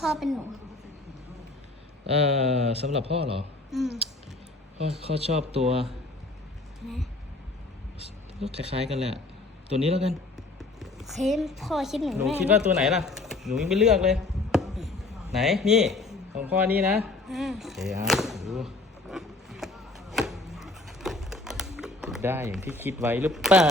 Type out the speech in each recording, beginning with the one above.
พ่อเป็นหนู เอ่อสำหรับพ่อเหรออืมพ่อเขาชอบตัวนะก็คล้ายๆกันแหละ ตัวนี้แล้วกัน เคมพ่อคิดหนูหนูแม่คิดว่าตัวไหนล่ะ หนูยังไม่เลือกเลย ไหนนี่ของพ่อนี่นะอ่าโอเคอะดูได้อย่างที่คิดไว้หรือเปล่า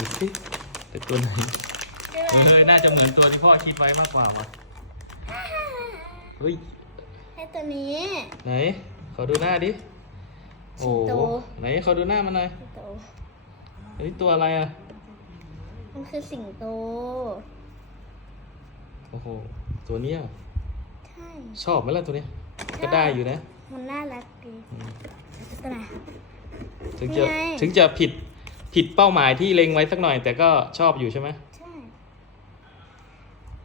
ดูสิเป็นตัวไหนเออน่าจะเหมือนตัวที่พ่อคิดไว้มากกว่าวะเฮ้ยไอ้ตัวนี้ไหนขอดูหน้าดิโอ้สิงโตโหไหนขอดูหน้ามันหน่อยสิงโตอันนี้ตัวอะไรอะมันคือสิงโต โอ้โหตัวเนี้ยใช่ ชอบไหมล่ะตัวเนี้ยก็ได้อยู่นะ มันน่ารักดีตัวไหนถึงจะนี่ไง ถึงจะผิด ผิดเป้าหมายที่เล็งไว้สักหน่อย แต่ก็ชอบอยู่ใช่ไหม